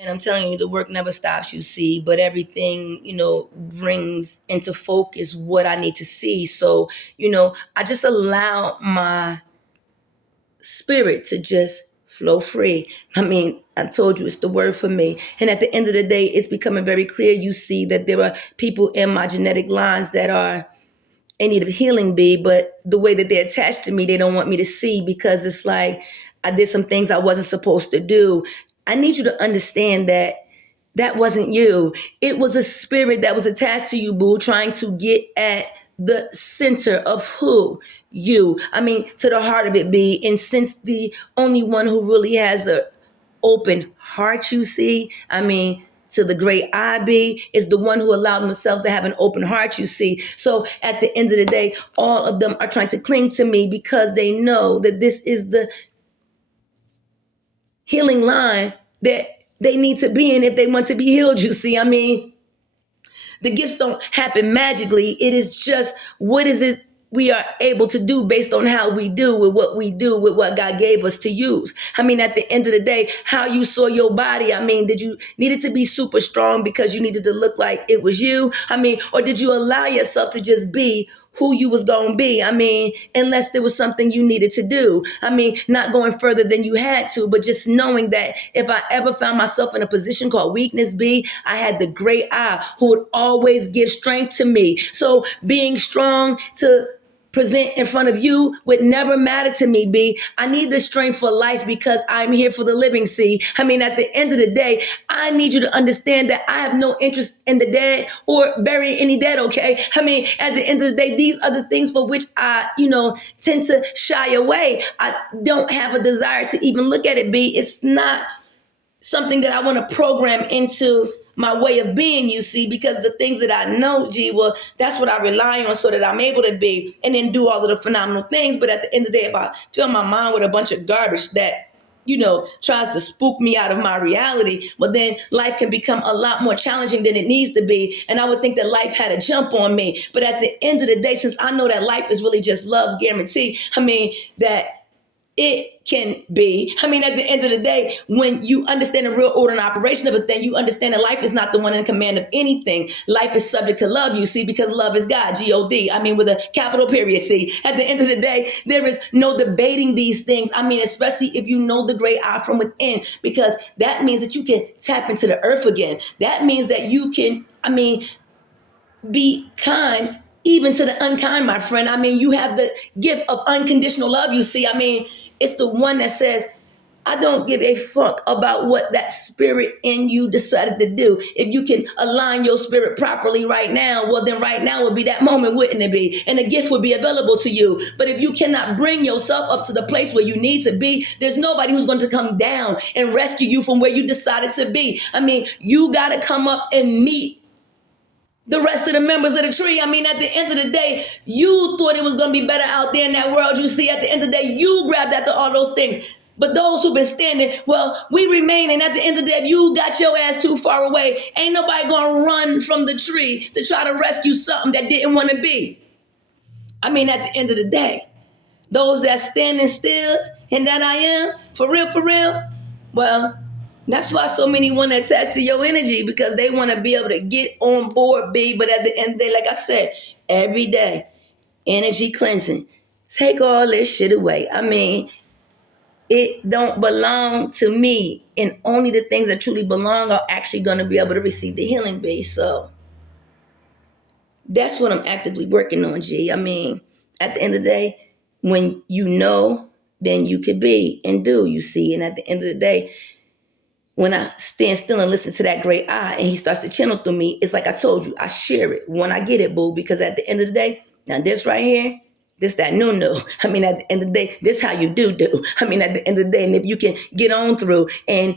And I'm telling you, the work never stops, you see, but everything, brings into focus what I need to see. So, I just allow my spirit to just flow free. I mean, I told you it's the word for me. And at the end of the day, it's becoming very clear. You see that there are people in my genetic lines that are in need of healing, B, but the way that they're attached to me, they don't want me to see because it's like I did some things I wasn't supposed to do. I need you to understand that that wasn't you. It was a spirit that was attached to you, boo, trying to get at the center of who? You. I mean, to the heart of it, B. And since the only one who really has a open heart, you see, I mean, to the great I be is the one who allowed themselves to have an open heart, you see. So at the end of the day, all of them are trying to cling to me because they know that this is the healing line that they need to be in if they want to be healed, you see. I mean, the gifts don't happen magically. It is just what is it we are able to do based on how we do with what we do with what God gave us to use. I mean, at the end of the day, how you saw your body, I mean, did you need it to be super strong because you needed to look like it was you? I mean, or did you allow yourself to just be who you was going to be? I mean, unless there was something you needed to do. I mean, not going further than you had to, but just knowing that if I ever found myself in a position called weakness, B, I had the great I who would always give strength to me. So being strong to present in front of you would never matter to me, B. I need the strength for life because I'm here for the living, see. I mean, at the end of the day, I need you to understand that I have no interest in the dead or burying any dead, okay? I mean, at the end of the day, these are the things for which I, tend to shy away. I don't have a desire to even look at it, B. It's not something that I want to program into my way of being, you see, because the things that I know, G, well, that's what I rely on so that I'm able to be and then do all of the phenomenal things. But at the end of the day, if I fill my mind with a bunch of garbage that tries to spook me out of my reality, well, then life can become a lot more challenging than it needs to be. And I would think that life had a jump on me. But at the end of the day, since I know that life is really just love's guarantee, I mean, that it can be. I mean, at the end of the day, when you understand the real order and operation of a thing, you understand that life is not the one in command of anything. Life is subject to love, you see, because love is God, G-O-D. I mean, with a capital period, see. At the end of the day, there is no debating these things. I mean, especially if you know the great I from within, because that means that you can tap into the earth again. That means that you can, be kind even to the unkind, my friend. I mean, you have the gift of unconditional love, you see. I mean, it's the one that says, I don't give a fuck about what that spirit in you decided to do. If you can align your spirit properly right now, well, then right now would be that moment, wouldn't it be? And the gift would be available to you. But if you cannot bring yourself up to the place where you need to be, there's nobody who's going to come down and rescue you from where you decided to be. I mean, you got to come up and meet the rest of the members of the tree. I mean, at the end of the day, you thought it was going to be better out there in that world. You see, at the end of the day, you grabbed after all those things. But those who've been standing, well, we remain. And at the end of the day, if you got your ass too far away, ain't nobody going to run from the tree to try to rescue something that didn't want to be. I mean, at the end of the day, those that standing still and that I am, for real, well, that's why so many want to attach to your energy, because they want to be able to get on board, B. But at the end of the day, like I said, every day, energy cleansing. Take all this shit away. I mean, it don't belong to me. And only the things that truly belong are actually going to be able to receive the healing, B. So that's what I'm actively working on, G. I mean, at the end of the day, when you know, then you could be and do, you see. And at the end of the day, when I stand still and listen to that great I and he starts to channel through me, it's like I told you, I share it when I get it, boo, because at the end of the day, now this right here, this that no. I mean, at the end of the day, this how you do. I mean, at the end of the day, and if you can get on through and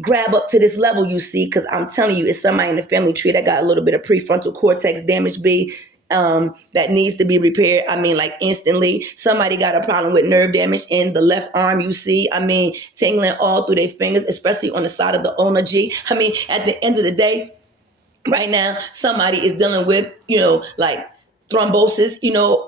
grab up to this level, you see, because I'm telling you, it's somebody in the family tree that got a little bit of prefrontal cortex damage, B, that needs to be repaired. I mean, like instantly. Somebody got a problem with nerve damage in the left arm, you see. I mean, tingling all through their fingers, especially on the side of the ulnar, G. I mean, at the end of the day, right now, somebody is dealing with, like thrombosis,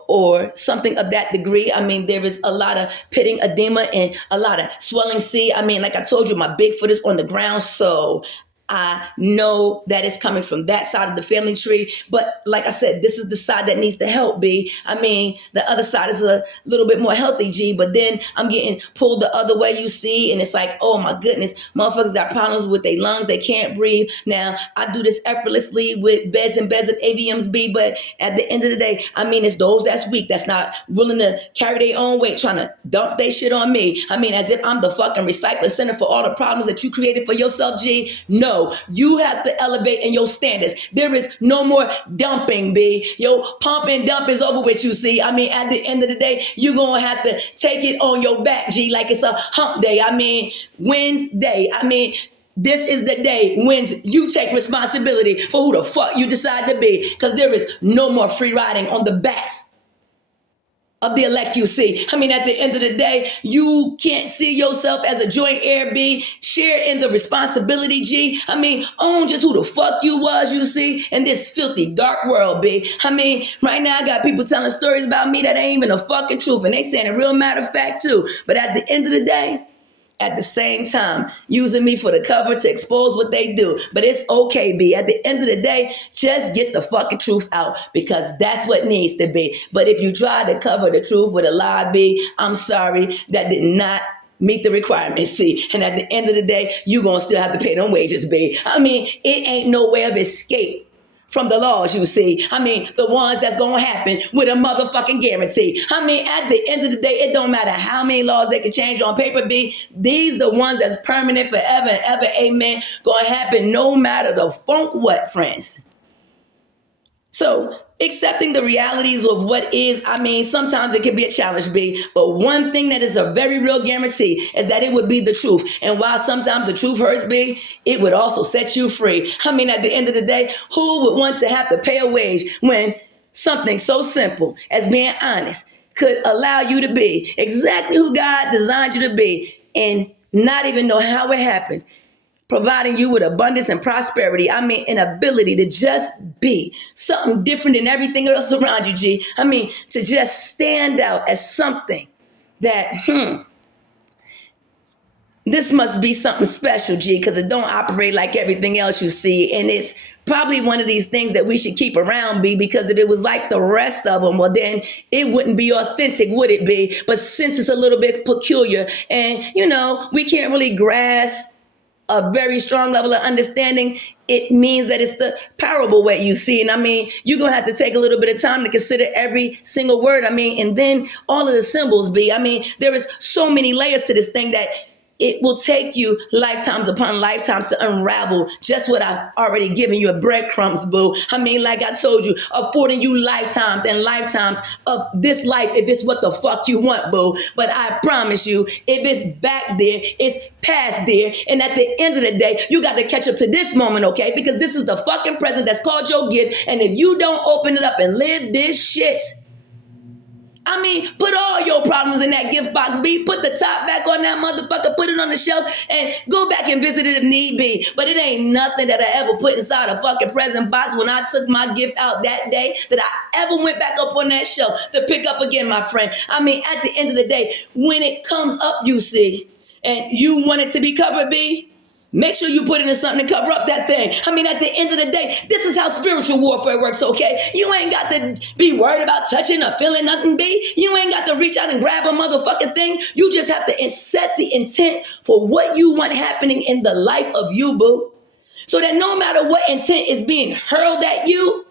or something of that degree. I mean, there is a lot of pitting edema and a lot of swelling. See, I mean, like I told you, my big foot is on the ground, so I know that it's coming from that side of the family tree. But like I said, this is the side that needs the help, B. I mean, the other side is a little bit more healthy, G. But then I'm getting pulled the other way, you see. And it's like, oh my goodness, motherfuckers got problems with their lungs. They can't breathe. Now, I do this effortlessly with beds and beds of AVMs, B. But at the end of the day, I mean, it's those that's weak, that's not willing to carry their own weight, trying to dump their shit on me. I mean, as if I'm the fucking recycling center for all the problems that you created for yourself, G. No. You have to elevate in your standards. There is no more dumping, B. Yo, pump and dump is over with, you see. I mean, at the end of the day, you're going to have to take it on your back, G, like it's a hump day. I mean, Wednesday. I mean, this is the day when you take responsibility for who the fuck you decide to be, because there is no more free riding on the backs of the elect, you see. I mean, at the end of the day, you can't see yourself as a joint heir, B. Share in the responsibility, G. I mean, own just who the fuck you was, you see, in this filthy, dark world, B. I mean, right now I got people telling stories about me that ain't even the fucking truth, and they saying a real matter of fact, too. But at the end of the day, at the same time, using me for the cover to expose what they do. But it's okay, B. At the end of the day, just get the fucking truth out, because that's what needs to be. But if you try to cover the truth with a lie, B, I'm sorry, that did not meet the requirements, see. And at the end of the day, you gonna still have to pay them wages, B. I mean, it ain't no way of escape from the laws, you see. I mean, the ones that's going to happen with a motherfucking guarantee. I mean, at the end of the day, it don't matter how many laws they can change on paper, B. These the ones that's permanent forever and ever, amen, going to happen no matter the funk what, friends. So, accepting the realities of what is, I mean, sometimes it can be a challenge, B. But one thing that is a very real guarantee is that it would be the truth. And while sometimes the truth hurts, B, it would also set you free. I mean, at the end of the day, who would want to have to pay a wage when something so simple as being honest could allow you to be exactly who God designed you to be and not even know how it happens? Providing you with abundance and prosperity. I mean, an ability to just be something different than everything else around you, G. I mean, to just stand out as something that, this must be something special, G, because it don't operate like everything else you see. And it's probably one of these things that we should keep around, B, because if it was like the rest of them, well, then it wouldn't be authentic, would it be? But since it's a little bit peculiar and, we can't really grasp a very strong level of understanding, it means that it's the parable way, you see. And I mean, you're going to have to take a little bit of time to consider every single word. I mean, and then all of the symbols, B. I mean, there is so many layers to this thing that it will take you lifetimes upon lifetimes to unravel just what I've already given you, a breadcrumbs, boo. I mean, like I told you, affording you lifetimes and lifetimes of this life if it's what the fuck you want, boo. But I promise you, if it's back there, it's past there. And at the end of the day, you got to catch up to this moment, okay? Because this is the fucking present that's called your gift. And if you don't open it up and live this shit, I mean, put all your problems in that gift box, B. Put the top back on that motherfucker. Put it on the shelf and go back and visit it if need be. But it ain't nothing that I ever put inside a fucking present box when I took my gift out that day that I ever went back up on that shelf to pick up again, my friend. I mean, at the end of the day, when it comes up, you see, and you want it to be covered, B, make sure you put it in something to cover up that thing. I mean, at the end of the day, this is how spiritual warfare works, okay? You ain't got to be worried about touching or feeling nothing, B. You ain't got to reach out and grab a motherfucking thing. You just have to set the intent for what you want happening in the life of you, boo. So that no matter what intent is being hurled at you,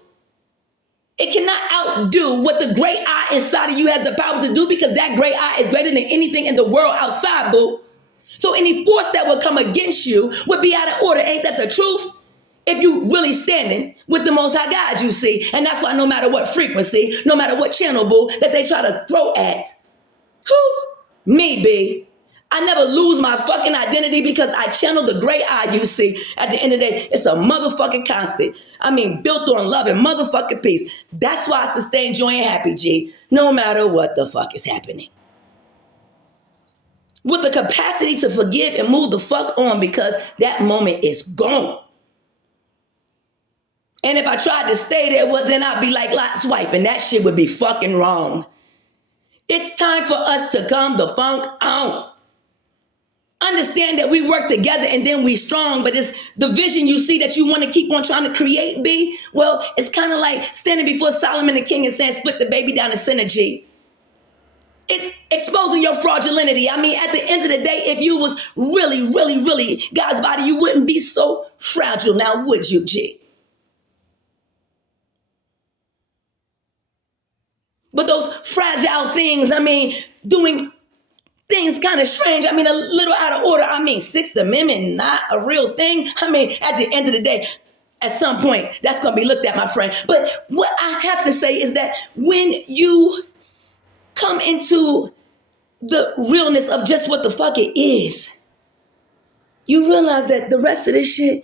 it cannot outdo what the great I inside of you has the power to do, because that great I is greater than anything in the world outside, boo. So any force that would come against you would be out of order. Ain't that the truth? If you really standing with the Most High God, you see. And that's why no matter what frequency, no matter what channel, boo, that they try to throw at, me, B, I never lose my fucking identity because I channel the great I, you see. At the end of the day, it's a motherfucking constant. I mean, built on love and motherfucking peace. That's why I sustain joy and happy, G, no matter what the fuck is happening. With the capacity to forgive and move the fuck on, because that moment is gone. And if I tried to stay there, well, then I'd be like Lot's wife, and that shit would be fucking wrong. It's time for us to come the funk on. Understand that we work together and then we strong, but it's the vision you see that you want to keep on trying to create, B. Well, it's kind of like standing before Solomon the king and saying, split the baby down the center, G. It's exposing your fraudulentity. I mean, at the end of the day, if you was really, really, really God's body, you wouldn't be so fragile now, would you, G? But those fragile things, I mean, doing things kind of strange. I mean, a little out of order. I mean, Sixth Amendment, not a real thing. I mean, at the end of the day, at some point, that's going to be looked at, my friend. But what I have to say is that when you come into the realness of just what the fuck it is, you realize that the rest of this shit,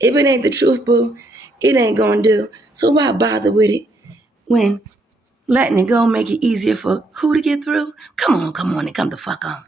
if it ain't the truth, boo, it ain't going to do. So why bother with it when letting it go make it easier for who to get through? Come on, and come the fuck on.